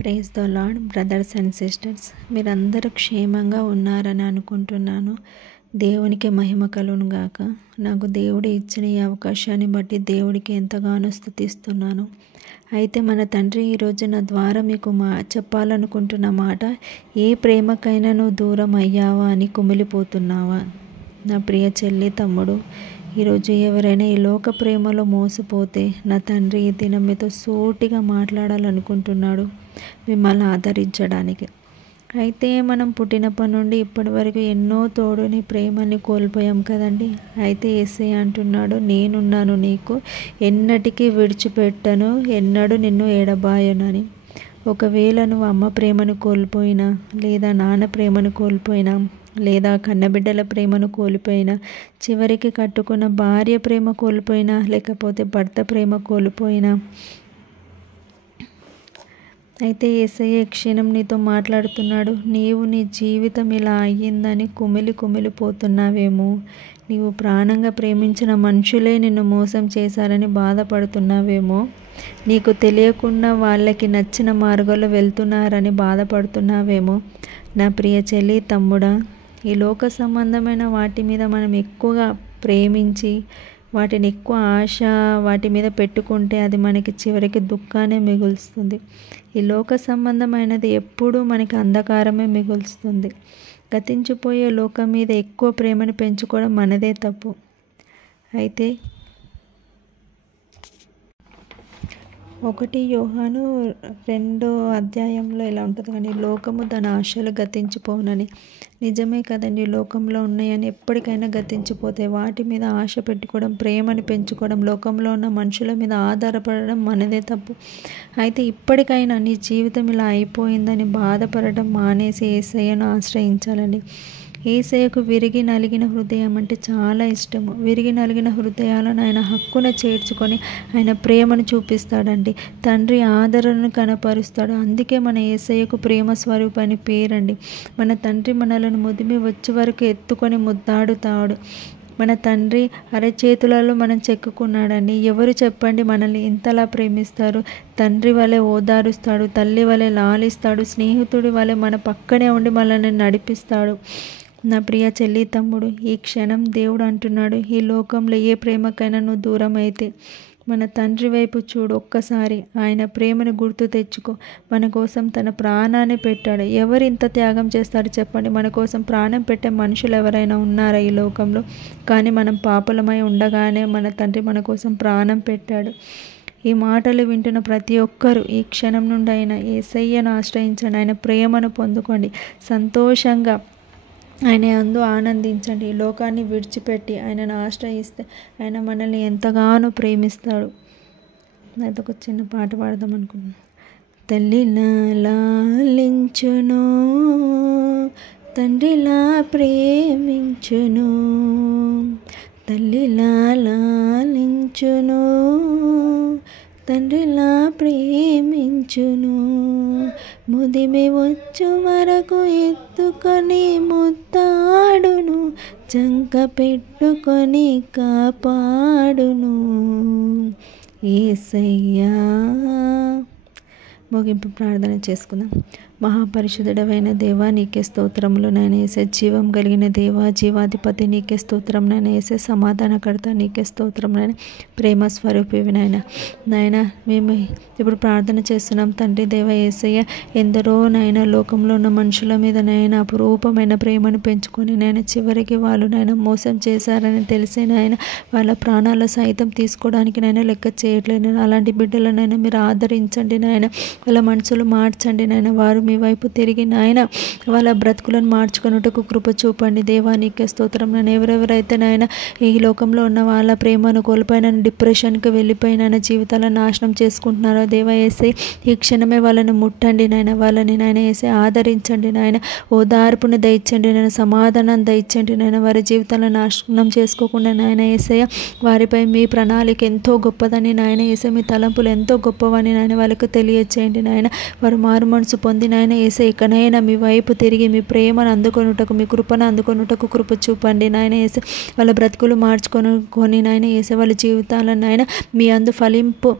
Praise the Lord brothers and sisters, మీరందరూ క్షేమంగా ఉన్నారని అనుకుంటున్నాను. దేవునికి మహిమ కలుగును గాక. నాకు దేవుడు ఇచ్చిన ఈ అవకాశాన్ని బట్టి దేవుడికి ఎంతగానో స్తుతిస్తున్నాను. అయితే మన తండ్రి ఈరోజు నా ద్వారా మీకు చెప్పాలనుకుంటున్న మాట, ఏ ప్రేమకైనా నువ్వు దూరం అయ్యావా అని కుమిలిపోతున్నావా? నా ప్రియ చెల్లి, తమ్ముడు, ఈరోజు ఎవరైనా ఈ లోక ప్రేమలో మోసపోతే నా తండ్రి ఈ దినం మీతో సూటిగా మాట్లాడాలనుకుంటున్నాడు, మిమ్మల్ని ఆదరించడానికి. అయితే మనం పుట్టినప్పటి నుండి ఇప్పటి వరకు ఎన్నో తోడుని ప్రేమని కోల్పోయాం కదండి. అయితే యేసయ్య అంటున్నాడు, నేనున్నాను నీకు, ఎన్నటికీ విడిచిపెట్టను, ఎన్నడూ నిన్ను ఎడబాయనని. ఒకవేళ నువ్వు అమ్మ ప్రేమను కోల్పోయినా, లేదా నాన్న ప్రేమను కోల్పోయినా, లేదా కన్నబిడ్డల ప్రేమను కోల్పోయినా, చివరికి కట్టుకున్న భార్య ప్రేమ కోల్పోయినా, లేకపోతే భర్త ప్రేమ కోల్పోయినా, అయితే యేసయ్య క్షణం నీతో మాట్లాడుతున్నాడు. నీవు నీ జీవితం ఇలా అయ్యిందని కుమిలిపోతున్నావేమో, నీవు ప్రాణంగా ప్రేమించిన మనుషులే నిన్ను మోసం చేశారని బాధపడుతున్నావేమో, నీకు తెలియకుండా వాళ్ళకి నచ్చిన మార్గంలో వెళ్తున్నారని బాధపడుతున్నావేమో. నా ప్రియ చెల్లి, తమ్ముడా, ఈ లోక సంబంధమైన వాటి మీద మనం ఎక్కువగా ప్రేమించి వాటిని ఎక్కువ ఆశ వాటి మీద పెట్టుకుంటే అది మనకి చివరికి దుఃఖాన్ని మిగులుస్తుంది. ఈ లోక సంబంధమైనది ఎప్పుడూ మనకి అంధకారమే మిగులుస్తుంది. గతించిపోయే లోకం మీద ఎక్కువ ప్రేమను పెంచుకోవడం మనదే తప్పు. అయితే 1 యోహాను 2 ఇలా ఉంటుంది, కానీ లోకము దాని ఆశలు గతించిపోనని. నిజమే కదండి, లోకంలో ఉన్నాయని ఎప్పటికైనా గతించిపోతాయి. వాటి మీద ఆశ పెట్టుకోవడం, ప్రేమని పెంచుకోవడం, లోకంలో ఉన్న మనుషుల మీద ఆధారపడడం మనదే తప్పు. అయితే ఇప్పటికైనా నీ జీవితం ఇలా అయిపోయిందని బాధపడడం మానేసి యేసయ్యను ఆశ్రయించాలండి. యేసయ్యకు విరిగి నలిగిన హృదయం అంటే చాలా ఇష్టము. విరిగి నలిగిన హృదయాలను ఆయన హక్కున చేర్చుకొని ఆయన ప్రేమను చూపిస్తాడండి. తండ్రి ఆదరణను కనపరుస్తాడు. అందుకే మన యేసయ్యకు ప్రేమ స్వరూపం అని పేరండి. మన తండ్రి మనలను ముదిమి వచ్చే వరకు ఎత్తుకొని ముద్దాడుతాడు. మన తండ్రి అరచేతులలో మనం చెక్కుకున్నాడండి. ఎవరు చెప్పండి మనల్ని ఇంతలా ప్రేమిస్తారు? తండ్రి వలె ఓదారుస్తాడు, తల్లి వలె లాలిస్తాడు, స్నేహితుడి వలె మన పక్కనే ఉండి మనల్ని నడిపిస్తాడు. నా ప్రియ చెల్లి, తమ్ముడు, ఈ క్షణం దేవుడు అంటున్నాడు, ఈ లోకంలో ఏ ప్రేమకైనా నువ్వు దూరం అయితే మన తండ్రి వైపు చూడు. ఒక్కసారి ఆయన ప్రేమను గుర్తు తెచ్చుకో. మన కోసం తన ప్రాణాన్ని పెట్టాడు. ఎవరు ఇంత త్యాగం చేస్తాడు చెప్పండి? మన కోసం ప్రాణం పెట్టే మనుషులు ఎవరైనా ఉన్నారా ఈ లోకంలో? కానీ మనం పాపలమై ఉండగానే మన తండ్రి మన కోసం ప్రాణం పెట్టాడు. ఈ మాటలు వింటున్న ప్రతి ఒక్కరూ ఈ క్షణం నుండి అయినా యేసయ్యను ఆశ్రయించండి. ఆయన ప్రేమను పొందుకోండి. సంతోషంగా ఆయన యందు ఆనందించండి. ఈ లోకాన్ని విడిచిపెట్టి ఆయనను ఆశ్రయిస్తే ఆయన మనల్ని ఎంతగానో ప్రేమిస్తాడు. అయితే ఒక చిన్న పాట పాడదాం అనుకున్నాను. తల్లిలా లాలించును, తండ్రిలా ప్రేమించును, తల్లిలా లాలించును, తండ్రిలా ప్రేమించును, ముదిమి వచ్చు వరకు ఎత్తుకొని ముద్దాడును, చంక పెట్టుకొని కాపాడును యేసయ్యా. ముగింపు ప్రార్థన చేసుకుందాం. మహాపరిశుద్ధుడవైన దేవా, నీకే స్తోత్రములు నాయన యేసే. జీవం కలిగిన దేవా, జీవాధిపతి నీకే స్తోత్రం నాయన యేసే. సమాధానకర్త నీకే స్తోత్రం నాయన. ప్రేమ స్వరూపివి నాయన. నాయన మేము ఇప్పుడు ప్రార్థన చేస్తున్నాం తండ్రి దేవ యేసయ్య. ఎందరో నాయన లోకంలో ఉన్న మనుషుల మీద నాయన అపురూపమైన ప్రేమను పెంచుకొని నాయన చివరికి వాళ్ళు నాయన మోసం చేశారని తెలిసే నాయన వాళ్ళ ప్రాణాల సైతం తీసుకోవడానికి నాయన లెక్క చేయట్లేదు నాయన. అలాంటి బిడ్డలనైనా మీరు ఆదరించండి నాయన. వాళ్ళ మనసులు మార్చండి నాయన. వారు మీ వైపు తిరిగి నాయన వాళ్ళ బ్రతుకులను మార్చుకొనుటకు కృప చూపండి దేవా, నీకే స్తోత్రం నాయన. ఎవరెవరైతే నాయన ఈ లోకంలో ఉన్న వాళ్ళ ప్రేమను కోల్పోయిన డిప్రెషన్కి వెళ్ళిపోయిన జీవితాలను నాశనం చేసుకుంటున్నారో దేవా యేసే, ఈ క్షణమే వాళ్ళని ముట్టండి నాయన. వాళ్ళని నాయన యేసే ఆదరించండి నాయన. ఓదార్పును దయచండి నాయన. సమాధానం దయచండి నాయన. వారి జీవితాలను నాశనం చేసుకోకుండా నాయన యేసయ్య, వారిపై మీ ప్రణాళిక ఎంతో గొప్పదని నాయన యేసే, మీ తలంపులు ఎంతో గొప్పవని నాయన వాళ్ళకు తెలియచేయండి నాయన. వారు మారు మనసు పొంది నాయన యేసే ఇకనైనా మీ వైపు తిరిగి మీ ప్రేమను అందుకొనుటకు, మీ కృపను అందుకొనుటకు కృప చూపండి నాయన యేసే. వాళ్ళ బ్రతుకులు మార్చుకొని నాయన యేసే, వాళ్ళ జీవితాలను నాయన మీ అందు ఫలింపు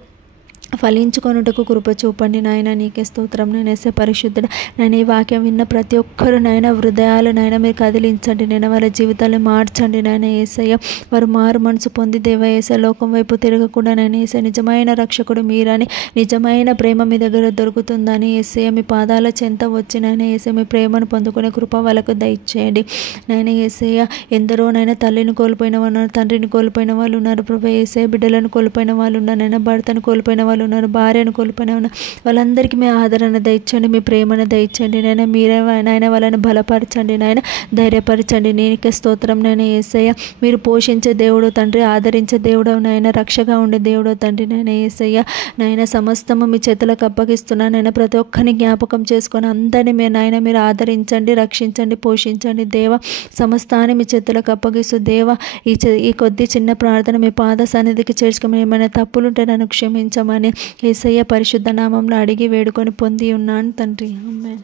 ఫలించుకొనుటకు కృప చూపండి నాయన. నీకే స్తోత్రం నేను ఏసే పరిశుద్ధుడు. నేను ఈ వాక్యం విన్న ప్రతి ఒక్కరు నాయన హృదయాలు నాయన మీరు కదిలించండి నేను, వాళ్ళ జీవితాలను మార్చండి నాయన ఏసయ్య. వారు మారు మనసు పొంది దేవ ఏసే లోకం వైపు తిరగకుండా నేను ఏసే నిజమైన రక్షకుడు మీరని, నిజమైన ప్రేమ మీ దగ్గర దొరుకుతుందని ఏసయ్య మీ పాదాల చెంత వచ్చి నాయన ఏసే మీ ప్రేమను పొందుకునే కృప వాళ్ళకు దయచేయండి నాయన ఏసయ్య. ఎందరో నాయన తల్లిని కోల్పోయిన వాళ్ళు ఉన్నారు, తండ్రిని కోల్పోయిన వాళ్ళు ఉన్నారు ప్రభు ఏసే, బిడ్డలను కోల్పోయిన వాళ్ళు ఉన్నారు నాయన, భర్తను కోల్పోయిన వాళ్ళు ఉన్నారు, భార్యను కోల్పోయిన ఉన్నారు. వాళ్ళందరికీ మీ ఆదరణ దయచండి, మీ ప్రేమను దయచండి నాయన. మీరే నాయన వాళ్ళని బలపరచండి నాయన, ధైర్యపరచండి. నీకే స్తోత్రం నాయన ఏసయ్య. మీరు పోషించే దేవుడు తండ్రి, ఆదరించే దేవుడు నాయన, రక్షగా ఉండే దేవుడు తండ్రి నాయన ఏసయ్య. నాయన సమస్తము మీ చేతులకు అప్పగిస్తున్నాను నాయన. ప్రతి ఒక్కరిని జ్ఞాపకం చేసుకొని అందరినీ మీరు నాయన మీరు ఆదరించండి, రక్షించండి, పోషించండి దేవ. సమస్తాన్ని మీ చేతులకు అప్పగిస్తూ దేవ ఈ కొద్ది చిన్న ప్రార్థన మీ పాద సన్నిధికి చేర్చుకొని ఏమైనా తప్పులుంటే నన్ను క్షమించమని యేసయ్య పరిశుద్ధ నామంలో అడిగి వేడుకొని పొంది ఉన్నాను తండ్రి. ఆమేన్.